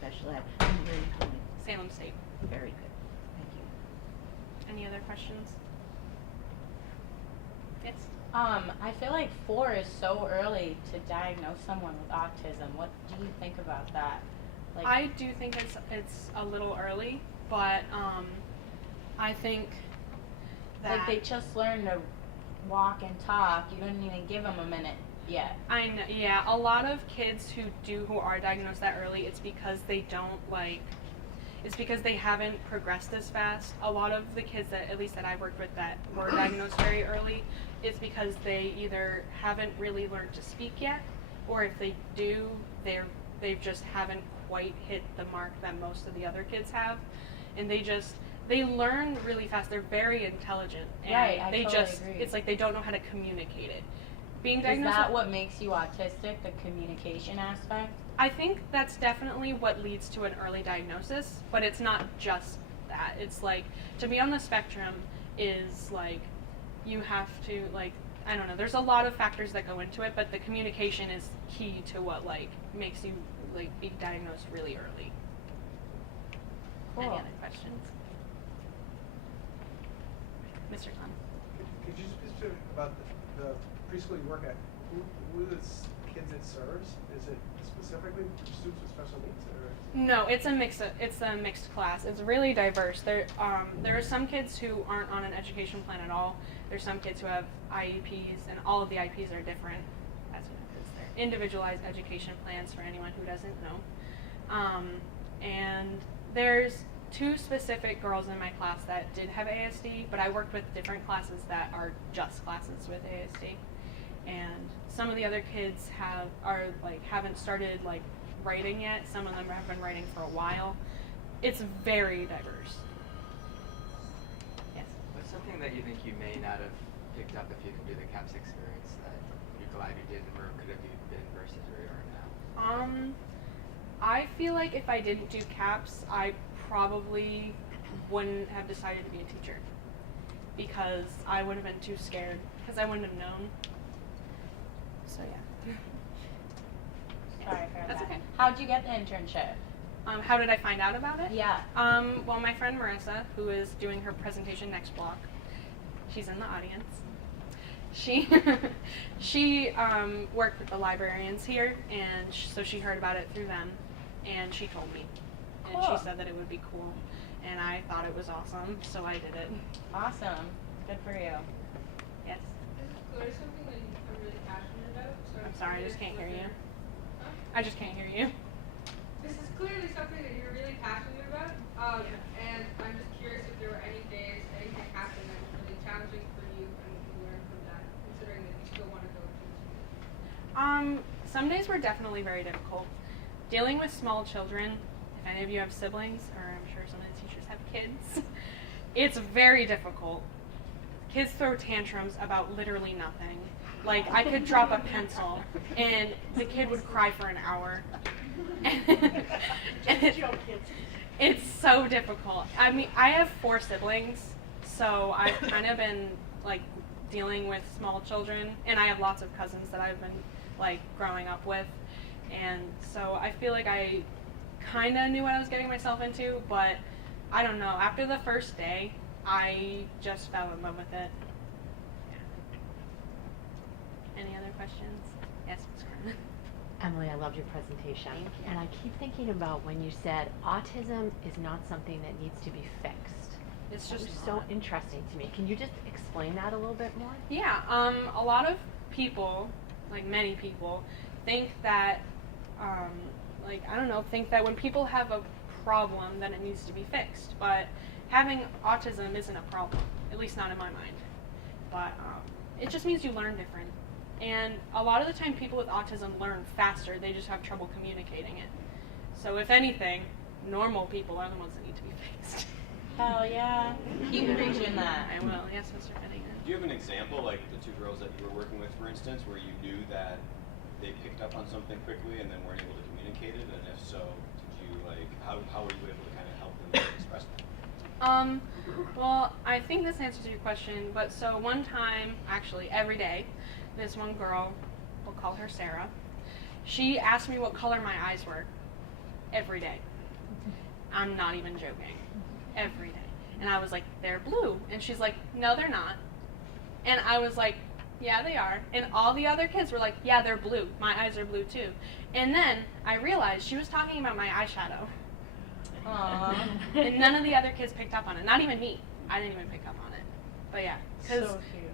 special ed? And where are you going? Salem State. Very good. Thank you. Any other questions? Yes? I feel like 4 is so early to diagnose someone with autism. What do you think about that? Like, I do think it's a little early, but I think that like they just learn to walk and talk. You don't even give them a minute yet. I know, yeah, a lot of kids who are diagnosed that early, it's because they haven't progressed as fast. A lot of the kids that, at least that I've worked with, that were diagnosed very early, it's because they either haven't really learned to speak yet, or if they do, they just haven't quite hit the mark that most of the other kids have, and they learn really fast. They're very intelligent, and Right, I they totally just agree. it's like they don't know how to communicate it. Being Is diagnosed that what makes you autistic, the communication aspect? I think that's definitely what leads to an early diagnosis, but it's not just that. It's like, to be on the spectrum is like, you have to, like, I don't know, there's a lot of factors that go into it, but the communication is key to what, like, makes you, like, be diagnosed really early. Cool. Any other questions? Mr. Khan? Could you speak about the preschool you work at? Who are the kids it serves? Is it specifically students with special needs, or? No, it's a mixed class. It's really diverse. There are some kids who aren't on an education plan at all. There's some kids who have IEPs, and all of the IEPs are different. As you know, because they're individualized education plans for anyone who doesn't know. And there's 2 specific girls in my class that did have ASD, but I worked with different classes that are just classes with ASD. And some of the other kids haven't started like writing yet. Some of them have been writing for a while. It's very diverse. Yes. What's something that you think you may not have picked up if you could do the CAPS experience that you're glad you did, or could have you been versus where you are now? I feel like if I didn't do CAPS, I probably wouldn't have decided to be a teacher, because I would have been too scared, because I wouldn't have known. So yeah. Sorry for That's that. okay. How'd you get the internship? How did I find out about it? Yeah. Well, my friend Marissa, who is doing her presentation next block, she's in the audience. She worked with the librarians here, and so she heard about it through them, and she told me. And Cool. she said that it would be cool, and I thought it was awesome, so I did it. Awesome. Good for you. Yes. What is something that I'm really passionate about? So I'm sorry, I just can't hear you. Huh? I just can't hear you. This is clearly something that you're really passionate about. And I'm just curious if there were any days anything happened that was really challenging for you and what you learned from that, considering that you still want to go to school. Some days were definitely very difficult. Dealing with small children, if any of you have siblings, or I'm sure some of the teachers have kids, it's very difficult. Kids throw tantrums about literally nothing. Like, I could drop a pencil, and the kid would cry for an hour. It's so difficult. I mean, I have 4 siblings, so I've kind of been, like, dealing with small children, and I have lots of cousins that I've been, like, growing up with. And so I feel like I kind of knew what I was getting myself into, but I don't know. After the first day, I just fell in love with it. Any other questions? Yes, Ms. Carmen. Emily, I loved your presentation. And I keep thinking about when you said autism is not something that needs to be fixed. It's That just was so interesting to me. Can you just explain that a little bit more? Yeah, a lot of people, like many people, think that, think that when people have a problem, then it needs to be fixed. But having autism isn't a problem, at least not in my mind. But it just means you learn different. And a lot of the time people with autism learn faster, they just have trouble communicating it. So if anything, normal people are the ones that need to be fixed. Hell yeah. Keep preaching that. I will, yes, Mr. Finnegan. Do you have an example, like the 2 girls that you were working with, for instance, where you knew that they picked up on something quickly and then weren't able to communicate it? And if so, did you, like, how were you able to kind of help them express that? Well, I think this answers your question, but so one time, actually every day, this one girl, we'll call her Sarah, she asked me what color my eyes were. every day. I'm not even joking. Every day. And I was like, they're blue. And she's like, no, they're not. And I was like, yeah, they are. And all the other kids were like, yeah, they're blue. My eyes are blue too. And then I realized she was talking about my eyeshadow. Aww. And none of the other kids picked up on it. Not even me. I didn't even pick up on it. But yeah. So cute.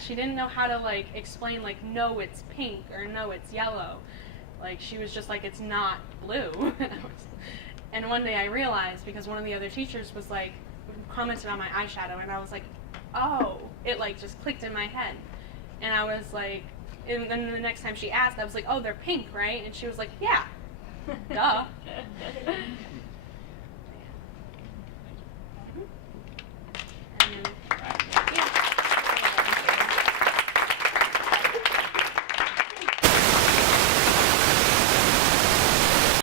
She didn't know how to like explain like, no, it's pink or no, it's yellow. Like she was just like, it's not blue. And one day I realized because one of the other teachers was like, commented on my eyeshadow and I was like, oh, it like just clicked in my head. And I was like, and then the next time she asked, I was like, oh, they're pink, right? And she was like, yeah, duh.